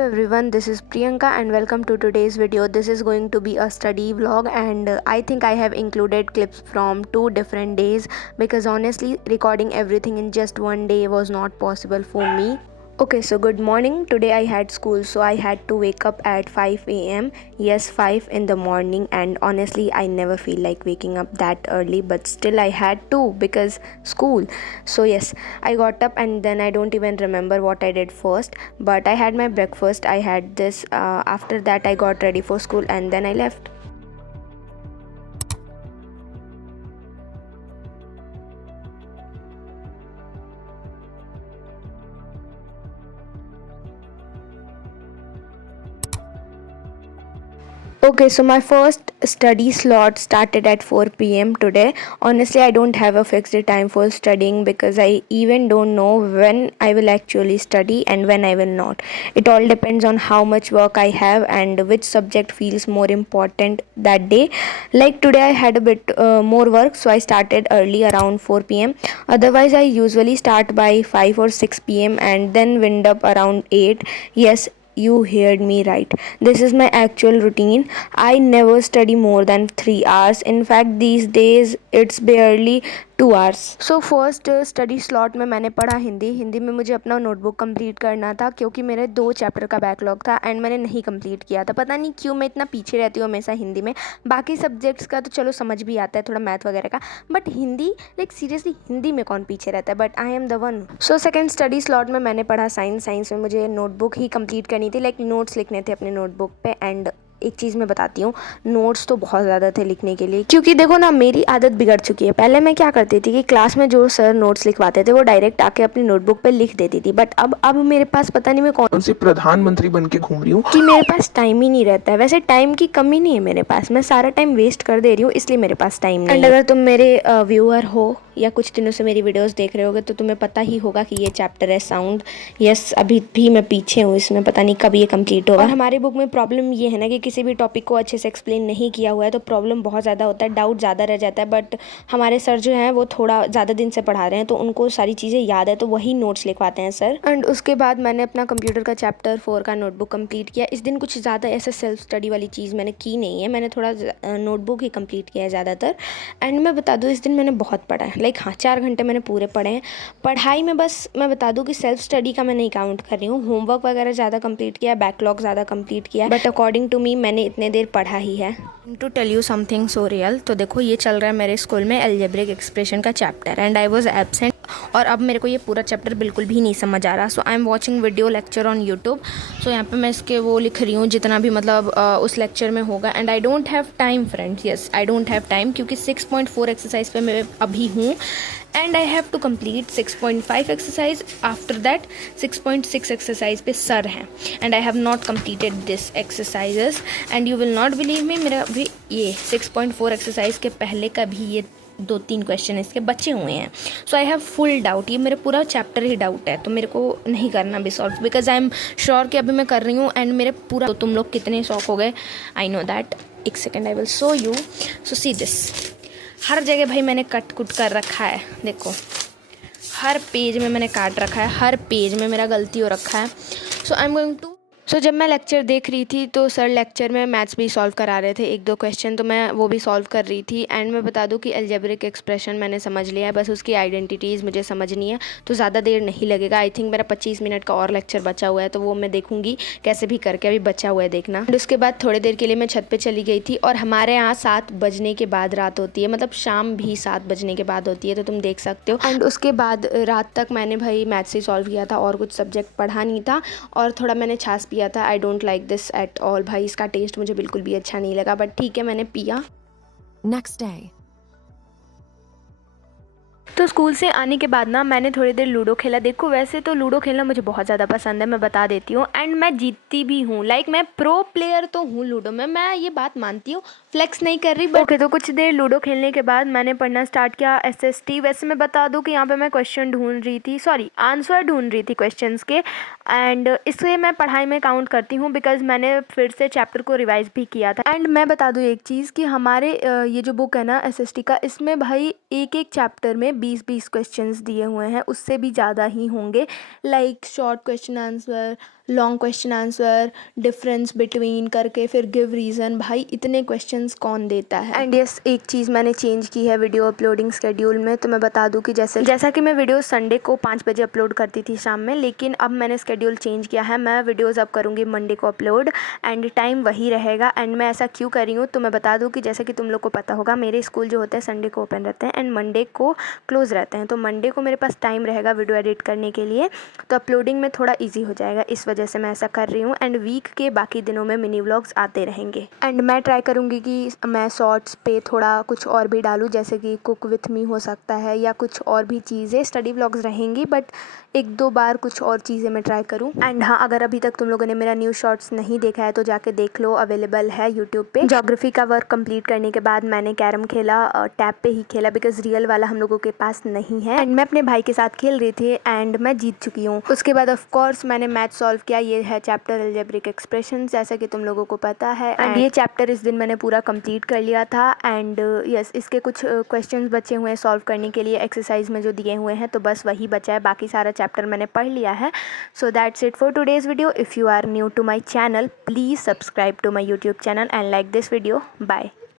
Hello everyone, this is Priyanka and welcome to today's video. This is going to be a study vlog and I think I have included clips from 2 different days because honestly recording everything in just one day was not possible for me. Okay, so good morning. Today I had school, so I had to wake up at 5 a.m. Yes, 5 in the morning, and honestly, I never feel like waking up that early, but still I had to because school. So, yes, I got up and then I don't even remember what I did first, but I had my breakfast. I had this. After that, I got ready for school and then I left. Okay, so my first study slot started at 4 p.m. today. Honestly, I don't have a fixed time for studying because I even don't know when I will actually study and when I will not. It all depends on how much work I have and which subject feels more important that day. Like today, I had a bit more work, so I started early around 4 p.m. Otherwise, I usually start by 5 or 6 p.m. and then wind up around 8. Yes, you heard me right. This is my actual routine. I never study more than 3 hours. In fact, these days it's barely 2 hours. So first study slot में मैंने पढ़ा हिंदी में मुझे अपना notebook complete करना था क्योंकि मेरे 2 चैप्टर का बैकलॉग था एंड मैंने नहीं कंप्लीट किया था. पता नहीं क्यों मैं इतना पीछे रहती हूँ हमेशा हिंदी में. बाकी सब्जेक्ट्स का तो चलो समझ भी आता है थोड़ा मैथ वगैरह का, but Hindi like seriously Hindi में कौन पीछे रहता है. But I am the one. So second study slot में मैंने पढ़ा साइंस में मुझे नोटबुक ही कंप्लीट करनी थी. लाइक नोट्स लिखने थे अपने नोटबुक पे. एंड एक चीज़ मैं बताती हूँ, नोट्स तो बहुत ज़्यादा थे लिखने के लिए क्योंकि देखो ना मेरी आदत बिगड़ चुकी है. पहले मैं क्या करती थी कि क्लास में जो सर नोट्स लिखवाते थे वो डायरेक्ट आके अपनी नोटबुक पे लिख देती थी. बट अब मेरे पास पता नहीं मैं कौन सी प्रधानमंत्री बन के घूम रही हूँ कि मेरे पास टाइम ही नहीं रहता है. वैसे टाइम की कमी नहीं है मेरे पास, मैं सारा टाइम वेस्ट कर दे रही हूँ इसलिए मेरे पास टाइम नहीं है. एंड अगर तुम मेरे व्यूअर हो या कुछ दिनों से मेरी वीडियोस देख रहे होगे तो तुम्हें पता ही होगा कि ये चैप्टर है साउंड. यस, अभी भी मैं पीछे हूँ इसमें, पता नहीं कब ये कंप्लीट होगा. और हमारे बुक में प्रॉब्लम ये है ना कि किसी भी टॉपिक को अच्छे से एक्सप्लेन नहीं किया हुआ है तो प्रॉब्लम बहुत ज़्यादा होता है, डाउट ज़्यादा रह जाता है. बट हमारे सर जो हैं वो थोड़ा ज़्यादा दिन से पढ़ा रहे हैं तो उनको सारी चीज़ें याद है तो वही नोट्स लिखवाते हैं सर. एंड उसके बाद मैंने अपना कंप्यूटर का चैप्टर 4 का नोटबुक कंप्लीट किया. इस दिन कुछ ज़्यादा ऐसे सेल्फ स्टडी वाली चीज़ मैंने की नहीं है, मैंने थोड़ा नोटबुक ही कंप्लीट किया है ज़्यादातर. एंड मैं बता दूँ इस दिन मैंने बहुत पढ़ा है. लाइक हाँ, 4 घंटे मैंने पूरे पढ़े हैं. पढ़ाई में बस मैं बता दूं कि सेल्फ स्टडी का मैं नहीं काउंट कर रही हूँ. होमवर्क वगैरह ज़्यादा कंप्लीट किया, बैकलॉग ज़्यादा कंप्लीट किया, बट अकॉर्डिंग टू मी मैंने इतने देर पढ़ा ही है. To tell you something so real, तो देखो ये चल रहा है मेरे स्कूल में अलजेब्रिक एक्सप्रेशन का chapter and I was absent और अब मेरे को ये पूरा चैप्टर बिल्कुल भी नहीं समझ आ रहा. So I am watching video lecture on YouTube. So यहाँ पे मैं इसके वो लिख रही हूँ जितना भी मतलब उस लेक्चर में होगा. And I don't have time friends. Yes, I don't have time क्योंकि 6.4 एक्सरसाइज पे मैं अभी हूँ and I have to complete 6.5 exercise. After that 6.6 exercise पे सर हैं and I have not completed this exercises and you will not believe me, मेरा भी ये 6.4 exercise के पहले का भी ये 2-3 क्वेश्चन इसके बचे हुए हैं. सो आई हैव फुल डाउट, ये मेरे पूरा चैप्टर ही डाउट है तो मेरे को नहीं करना भी solve because I am sure कि अभी मैं कर रही हूँ एंड मेरे पूरा. तो तुम लोग कितने शौक हो गए आई नो दैट. एक second I will show you. So see this, हर जगह भाई मैंने कट कुट कर रखा है. देखो हर पेज में मैंने काट रखा है, हर पेज में मेरा गलती हो रखा है. सो आई एम गोइंग टू. सो जब मैं लेक्चर देख रही थी तो सर लेक्चर में मैथ्स भी सॉल्व करा रहे थे 1-2 क्वेश्चन, तो मैं वो भी सॉल्व कर रही थी. एंड मैं बता दूं कि अलजेब्रिक एक्सप्रेशन मैंने समझ लिया है, बस उसकी आइडेंटिटीज़ मुझे समझनी है तो ज़्यादा देर नहीं लगेगा. आई थिंक मेरा 25 मिनट का और लेक्चर बचा हुआ है तो वो मैं देखूंगी कैसे भी करके, अभी बचा हुआ है देखना. एंड उसके बाद थोड़ी देर के लिए मैं छत पर चली गई थी और हमारे यहाँ 7 बजने के बाद रात होती है, मतलब शाम भी 7 बजने के बाद होती है तो तुम देख सकते हो. एंड उसके बाद रात तक मैंने भाई मैथ्स ही सॉल्व किया था और कुछ सब्जेक्ट पढ़ा नहीं था और थोड़ा मैंने छाछ पिया था. I don't like this at all. भाई इसका टेस्ट मुझे बिल्कुल भी अच्छा नहीं लगा बट ठीक है मैंने पिया. नेक्स्ट डे तो स्कूल से आने के बाद ना मैंने थोड़ी देर लूडो खेला. देखो वैसे तो लूडो खेलना मुझे बहुत ज़्यादा पसंद है, मैं बता देती हूँ. एंड मैं जीतती भी हूँ. लाइक मैं प्रो प्लेयर तो हूँ लूडो में, मैं ये बात मानती हूँ, फ्लेक्स नहीं कर रही. ओके, तो कुछ देर लूडो खेलने के बाद मैंने पढ़ना स्टार्ट किया SST. वैसे मैं बता दूँ कि यहाँ पर मैं क्वेश्चन ढूंढ रही थी, सॉरी आंसर ढूंढ रही थी क्वेश्चन के. एंड इसलिए मैं पढ़ाई में काउंट करती हूँ बिकॉज मैंने फिर से चैप्टर को रिवाइज भी किया था. एंड मैं बता दूँ एक चीज़ कि हमारे ये जो बुक है ना SST का, इसमें भाई एक एक चैप्टर में 20-20 क्वेश्चंस दिए हुए हैं, उससे भी ज़्यादा ही होंगे। Like short question answer, long question answer, difference between करके फिर गिव रीज़न। भाई इतने क्वेश्चंस कौन देता है। एंड यस, एक चीज़ मैंने चेंज की है वीडियो अपलोडिंग शेड्यूल में, तो मैं बता दूं कि जैसा कि मैं वीडियो संडे को 5 बजे अपलोड करती थी शाम में, लेकिन अब मैंने शेड्यूल चेंज किया है। मैं वीडियोज़ अब करूँगी मंडे को अपलोड एंड टाइम वही रहेगा। एंड मैं ऐसा क्यों कर रही हूँ तो मैं बता दूँ कि जैसे कि तुम लोग को पता होगा, मेरे स्कूल जो होते हैं संडे को ओपन रहते हैं एंड मंडे को क्लोज़ रहते हैं। तो मंडे को मेरे पास टाइम रहेगा वीडियो एडिट करने के लिए, तो अपलोडिंग में थोड़ा ईजी हो जाएगा, इस वजह से मैं ऐसा कर रही हूँ। एंड वीक के बाकी दिनों में मिनी व्लॉग्स आते रहेंगे। एंड मैं ट्राई करूँगी कि मैं शॉर्ट्स पे थोड़ा कुछ और भी डालूँ, जैसे कि कुक विथ मी हो सकता है या कुछ और भी चीज़ें। स्टडी व्लॉग्स रहेंगी बट 1-2 बार कुछ और चीज़ें मैं ट्राई करूँ। एंड हाँ, अगर अभी तक तुम लोगों ने मेरा न्यू शॉर्ट्स नहीं देखा है तो जाके देख लो, अवेलेबल है यूट्यूब पे। ज्योग्राफी का वर्क कंप्लीट करने के बाद मैंने कैरम खेला, टैब पे ही खेला बिकॉज रियल वाला हम लोगों के पास नहीं है। एंड मैं अपने भाई के साथ खेल रही थी एंड मैं जीत चुकी हूँ। उसके बाद ऑफ कोर्स मैंने मैथ सॉल्व किया। ये है चैप्टर अलजेब्रिक एक्सप्रेशन, जैसा कि तुम लोगों को पता है। एंड ये चैप्टर इस दिन मैंने पूरा कंप्लीट कर लिया था। एंड यस, इसके कुछ क्वेश्चंस बचे हुए हैं सॉल्व करने के लिए एक्सरसाइज में जो दिए हुए हैं, तो बस वही बचा है, बाकी सारा चैप्टर मैंने पढ़ लिया है। So that's it for today's video. If you are new to my channel, please subscribe to my YouTube channel and like this video. Bye.